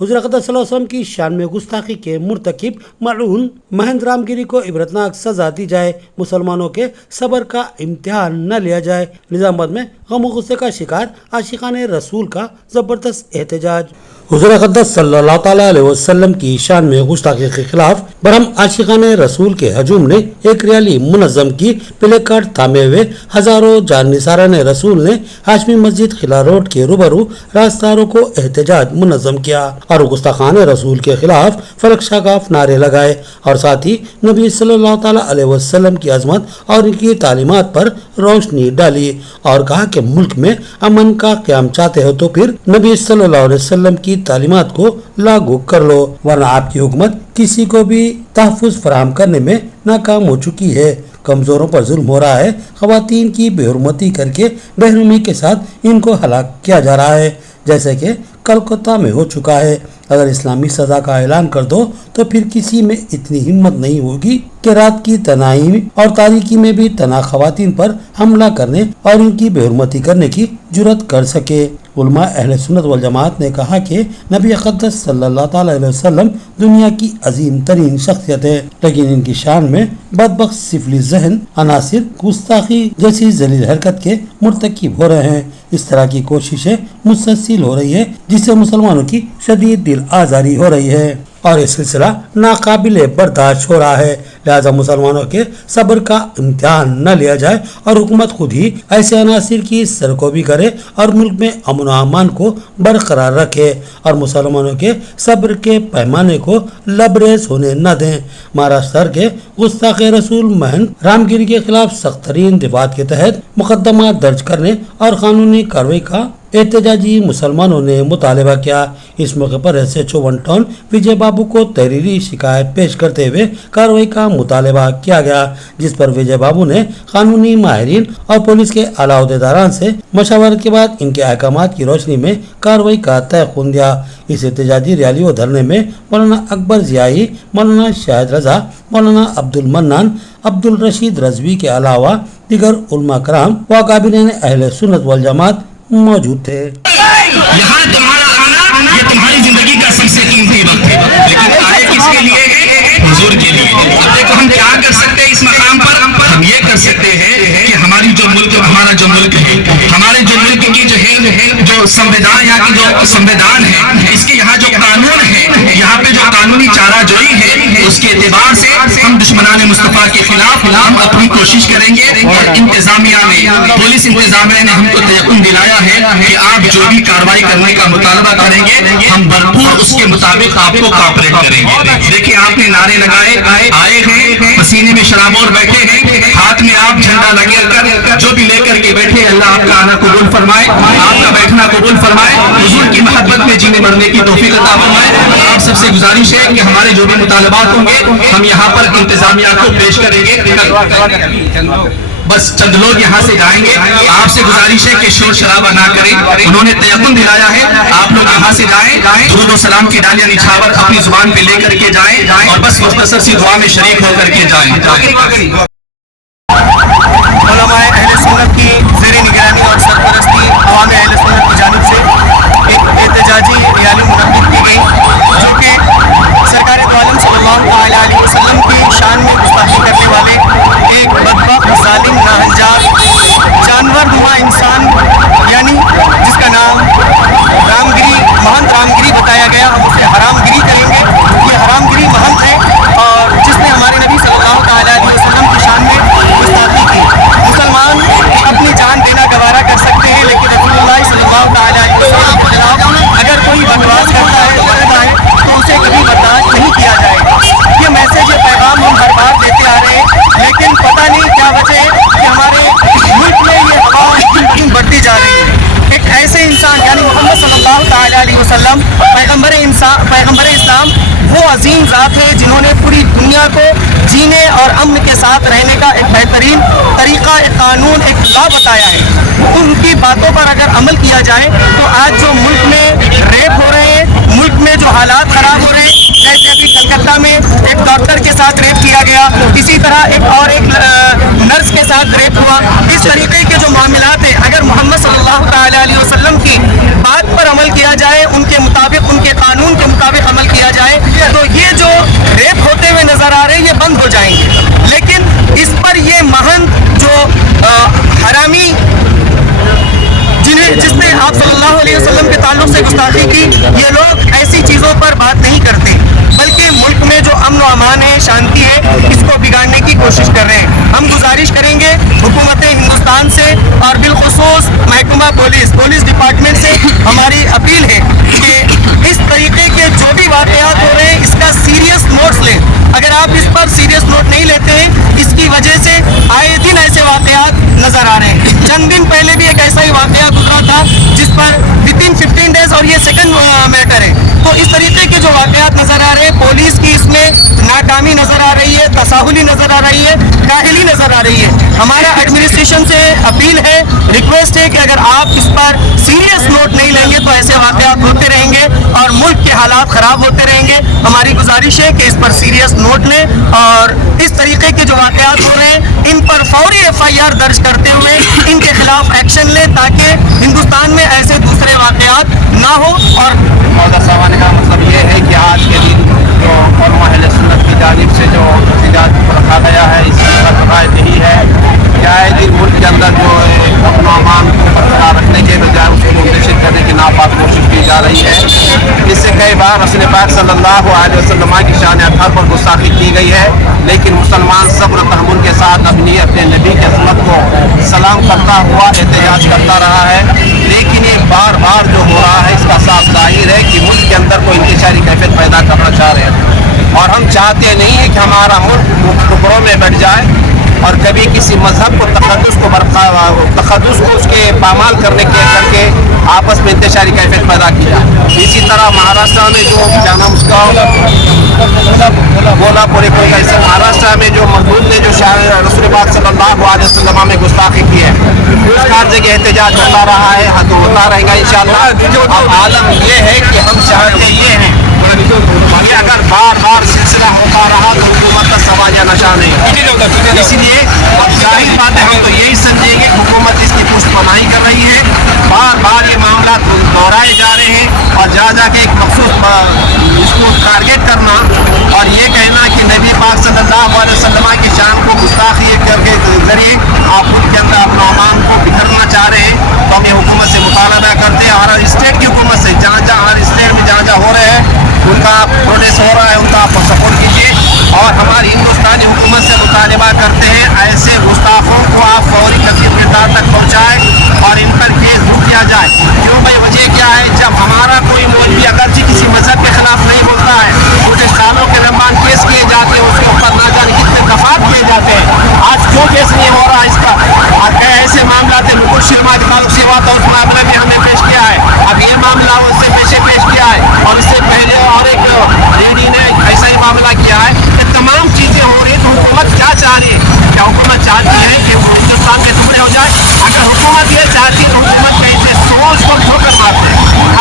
حضور اقدس صلی اللہ علیہ وسلم کی شان میں گستاخی کے مرتکب ملعون مہند رام گیری کو عبرتناک سزا دی جائے، مسلمانوں کے صبر کا امتحان نہ لیا جائے۔ نظام آباد میں غم و غصے کا شکار عاشقان رسول کا زبردست احتجاج۔ حضور اقدس صلی اللہ تعالیٰ علیہ وسلم کی شان میں گستاخی کے خلاف برہم عاشقان رسول کے ہجوم نے ایک ریلی منظم کی۔ پلے کارڈ تھامے ہوئے ہزاروں جان نثاران رسول نے ہاشمی مسجد قلعہ روڈ کے روبرو راستاروں کو احتجاج منظم کیا اور گستاخان رسول کے خلاف فلک شگاف نعرے لگائے اور ساتھ ہی نبی صلی اللہ تعالیٰ علیہ وسلم کی عظمت اور ان کی تعلیمات پر روشنی ڈالی اور کہا کہ ملک میں امن کا قیام چاہتے ہو تو پھر نبی صلی اللہ علیہ وسلم کی تعلیمات کو لاگو کر لو، ورنہ آپ کی حکومت کسی کو بھی تحفظ فراہم کرنے میں ناکام ہو چکی ہے۔ کمزوروں پر ظلم ہو رہا ہے، خواتین کی بے حرمتی کر کے بے رحمی کے ساتھ ان کو ہلاک کیا جا رہا ہے، جیسے کہ کلکتہ میں ہو چکا ہے۔ اگر اسلامی سزا کا اعلان کر دو تو پھر کسی میں اتنی ہمت نہیں ہوگی کہ رات کی تنہائی اور تاریکی میں بھی تنہا خواتین پر حملہ کرنے اور ان کی بے حرمتی کرنے کی جرات کر سکے۔ علماء اہل سنت والجماعت نے کہا کہ نبی اقدس صلی اللہ تعالی علیہ وسلم دنیا کی عظیم ترین شخصیت ہے، لیکن ان کی شان میں بدبخت سفلی ذہن عناصر گستاخی جیسی ذلیل حرکت کے مرتکب ہو رہے ہیں۔ اس طرح کی کوششیں مسلسل ہو رہی ہے جس سے مسلمانوں کی شدید دل آزاری ہو رہی ہے اور یہ سلسلہ ناقابل برداشت ہو رہا ہے۔ لہذا مسلمانوں کے صبر کا امتحان نہ لیا جائے اور حکومت خود ہی ایسے عناصر کی سرکوبی کرے اور ملک میں امن و امان کو برقرار رکھے اور مسلمانوں کے صبر کے پیمانے کو لبریز ہونے نہ دیں۔ مہاراشٹر کے گستاخ رسول مہند رام گیری کے خلاف سخت ترین دفعات کے تحت مقدمہ درج کرنے اور قانونی کارروائی کا احتجاجی مسلمانوں نے مطالبہ کیا۔ اس موقع پر ایس ایچ او 1 ٹاؤن وجے بابو کو تحریری شکایت پیش کرتے ہوئے کارروائی کا مطالبہ کیا گیا، جس پر وجے بابو نے قانونی ماہرین اور پولیس کے اعلیٰ عہدیداران سے مشاورت کے بعد ان کے احکامات کی روشنی میں کارروائی کا تیقن دیا۔ اس احتجاجی ریلی و دھرنے میں مولانا اکبر ضیائی، مولانا شاہد رضا، مولانا عبد المنان، عبد الرشید رضوی کے علاوہ دیگر علماء کرام و اکابرین اہل سنت والجماعت موجود تھے۔ یہاں تمہارا آنا یہ تمہاری زندگی کا سب سے قیمتی وقت ہے، لیکن آئے کس کے لیے ہے؟ حضور کے لیے۔ اب دیکھو ہم کیا کر سکتے ہیں اس مقام پر؟ ہم یہ کر سکتے ہیں کہ ہماری جو ملک ہمارا جو ملک ہے، ہمارے جو ملک کی جو ہے جو سمویدھان یہاں کی جو سمویدھان ہے، اس کے یہاں جو قانون ہے، یہاں پہ جو قانونی چارہ جوئی ہے، اس کے اعتبار سے ہم دشمنان مصطفیٰ کے خلاف ہم اپنی کوشش کریں گے اور انتظامیہ نے، پولیس انتظامیہ نے ہم کو تیقن دلایا ہے کہ آپ جو بھی کارروائی کرنے کا مطالبہ کریں گے ہم بھرپور اس کے مطابق آپ کو کوآپریٹ کریں گے۔ دیکھیں آپ نے نعرے لگائے، آئے ہیں پسینے میں شرابور بیٹھے ہیں، ہاتھ میں آپ جھنڈا لگے کر جو بھی لے کر کے بیٹھے، اللہ آپ کا آنا قبول فرمائے، آپ کا بیٹھنا قبول فرمائے، حضور کی محبت میں جینے مرنے کی توفیق عطا فرمائے۔ آپ سب سے گزارش ہے کہ ہمارے جو بھی مطالبات ہوں گے ہم یہاں پر انتظامیہ کو پیش کریں گے۔ بس چند لوگ یہاں سے جائیں گے، آپ سے گزارش ہے کہ شور شرابہ نہ کریں، انہوں نے تیقن دلایا ہے، آپ لوگ یہاں سے جائیں، درود و سلام کی ڈالیاں نچھاور اپنی زبان پہ لے کر کے جائیں اور بس مختصر سی دعا میں شریک ہو کر کے جائیں۔ علماء اہل سنت کی زیر نگرانی اور سرپرستی عوام اہل سنت کی جانب سے ایک احتجاجی ریلی منعقد کی گئی، جو کہ سرکار دو عالم صلی اللہ علیہ وسلم کی شان میں گستاخی کرنے والے ایک بدبخت ظالم ناہنجار جانور نما انسان، یعنی جس کا نام رام گیری مہند رام گیری بتایا گیا، ہم اسے حرام گیری کہیں گے۔ یہ حرام گیری مہند ہے اور جس نے ہمارے نبی صلی اللہ علیہ وسلم کی شان میں گستاخی کی۔ مسلمان اپنی جان دینا گوارا کر سکتے ہیں، لیکن رسول اللہ صلی اللہ علیہ وسلم کے خلاف اگر کوئی بکواس کرتا ہے تو اسے کبھی برداشت نہیں کیا جائے گا۔ یہ میسج، یہ پیغام ہم ہر بار دیتے آ رہے ہیں، لیکن پتہ نہیں کیا وجہ ہے کہ ہمارے ملک میں یہ ہوا کیوں بڑھتی جا رہی ہے۔ ایک ایسے انسان یعنی محمد صلی اللہ علیہ وسلم پیغمبر اسلام وہ عظیم ذات ہے جنہوں نے پوری دنیا کو جینے اور امن کے ساتھ رہنے کا ایک بہترین طریقہ، ایک قانون، ایک لا بتایا ہے۔ ان کی باتوں پر اگر عمل کیا جائے تو آج جو ملک میں ریپ ہو رہے ہیں، ملک میں جو حالات خراب ہو رہے ہیں، جیسے ابھی کلکتہ میں ایک ڈاکٹر کے ساتھ ریپ کیا گیا، اسی طرح ایک نرس کے ساتھ ریپ ہوا، اس طریقے کے جو معاملات ہیں اگر محمد صلی اللہ علیہ وسلم کی بات پر عمل کیا جائے، ان کے مطابق، ان کے قانون کے کیا جائے تو یہ جو ریپ ہوتے ہوئے نظر آ رہے ہیں یہ بند ہو جائیں گے. لیکن اس پر یہ مہنت جو حرامی جس نے آپ صلی اللہ علیہ وسلم کے تعلق سے گستاخی کی, یہ لوگ ایسی چیزوں پر بات نہیں کرتے بلکہ ملک میں جو امن و امان ہے, شانتی ہے, اس کو بگاڑنے کی کوشش کر رہے ہیں. ہم گزارش کریں گے حکومت ہندوستان سے اور بالخصوص محکمہ پولیس ڈپارٹمنٹ سے ہماری اپیل ہے کہ اس طریقے کے جو بھی واقعات ہو رہے ہیں اس کا سیریس نوٹس لیں. اگر آپ اس پر سیریس نوٹ نہیں لیتے ہیں, اس کی وجہ سے آئے دن ایسے واقعات نظر آ رہے ہیں. چند دن پہلے بھی ایک ایسا ہی واقعہ گزرا تھا جس پر within 15 days, اور یہ سیکنڈ میٹر ہے. تو اس طریقے کے جو واقعات نظر آ رہے ہیں, پولیس کی اس میں ناکامی نظر آ رہی ہے, تساہلی نظر آ رہی ہے, کاہلی نظر آ رہی ہے. ہمارا ایڈمنسٹریشن سے اپیل ہے, ریکویسٹ ہے کہ اگر آپ اس پر سیریس نوٹ نہیں لیں گے تو ایسے واقعات ہوتے رہیں گے اور ملک کے حالات خراب ہوتے رہیں گے. ہماری گزارش ہے کہ اس پر سیریس نوٹ لیں اور اس طریقے کے جو واقعات ہو رہے ہیں ان پر فوری FIR درج کرتے ہوئے ان کے خلاف ایکشن لیں تاکہ ہندوستان میں ایسے دوسرے واقعات نہ ہو. اور موضوع سوال کا مطلب یہ ہے کہ آج کے دن جو علماء اہل سنت کی جانب سے جو احتجاج رکھا گیا ہے, اس کی رائے یہی ہے کہ آئے دن ملک کے اندر جو امن و امان کو برقرار رکھنے کے بجائے اس کو منتشر کرنے کی ناپاک کوشش کی جا رہی ہے. اس سے کئی بار رسول پاک صلی اللہ علیہ وسلم کی شان اطہر پر گستاخی کی گئی ہے, لیکن مسلمان صبر و تحمل کے ساتھ اپنے نبی کی عظمت کو سلام کرتا ہوا احتجاج کرتا رہا ہے. لیکن یہ بار بار جو ہو رہا ہے اس کا صاف ظاہر ہے کہ ملک کے اندر کوئی انتشاری کیفیت پیدا کرنا چاہ رہے ہیں, اور ہم چاہتے نہیں ہیں کہ ہمارا ملک ٹکڑوں میں بٹ جائے اور کبھی کسی مذہب کو تقدس کو اس کے پامال کرنے کے کر کے آپس میں انتشاری کیفیت پیدا کی جائے. اسی طرح مہاراشٹر میں جو کیا نام اس کا گولا پورے کوئی ایسے مہاراشٹر میں جو محدود نے جو رسول پاک صلی اللہ علیہ وسلم میں گستاخی کی ہے, اس کا ہر جگہ احتجاج ہوتا رہا ہے, ہوتا رہے گا انشاءاللہ. اب عالم یہ ہے کہ ہم چاہتے یہ ہیں کہ اگر بار بار سلسلہ ہوتا رہا تو حکومت کا سوال یا نشہ نہیں. اس لیے اب ظاہر بات ہے ہم تو یہی سمجھیں گے کہ حکومت اس کی پشت پناہی کر رہی ہے. بار بار یہ معاملات دہرائے جا رہے ہیں اور جا کے ایک مخصوص اس کو ٹارگیٹ کرنا اور یہ کہنا کہ نبی پاک صلی اللہ علیہ وسلم کی شان کو گستاخی کر کے ذریعے آپ ان کے اندر اپنا امان کو بکھرنا چاہ رہے ہیں. تو ہم یہ حکومت سے مطالبہ کرتے ہیں, ہر اسٹیٹ کی حکومت سے, جہاں ہر اسٹیٹ میں جہاں ہو رہے ہیں ان کا پروٹیسٹ ہو رہا ہے, ان کا آپ سپورٹ کیجیے. اور ہماری ہندوستانی حکومت سے مطالبہ کرتے ہیں ایسے گستاخوں کو آپ فوری کثیر کردار تک پہنچائیں اور ان پر کیس بک کیا جائے. کیوں بھائی, وجہ کیا ہے, جب ہمارا کوئی مولوی اگرچہ کسی مذہب کے خلاف نہیں بولتا ہے, کچھ سالوں کے درمیان کیس کیے جاتے ہیں, اس کے اوپر نہ جانے کتنے دفعات کیے جاتے ہیں. آج کیوں کیس نہیں ہو رہا اس کا؟ ایسے معاملات ہیں, مکل شرما کے تعلق سے ہوا تو اس معاملے میں ہم نے پیش کیا ہے. اب یہ معاملہ اس سے پیش کیا ہے, اور اس سے پہلے اور ایک لیڈی نے ایسا ہی معاملہ کیا ہے. کہ تمام چیزیں ہو رہی ہیں تو حکومت کیا چاہ رہی ہے؟ کیا حکومت چاہتی ہے کہ وہ ہندوستان کے ٹکڑے ہو جائے؟ اگر حکومت یہ چاہتی ہے تو حکومت کہیں سے سوچ کو ٹھوکر مارتے ہیں.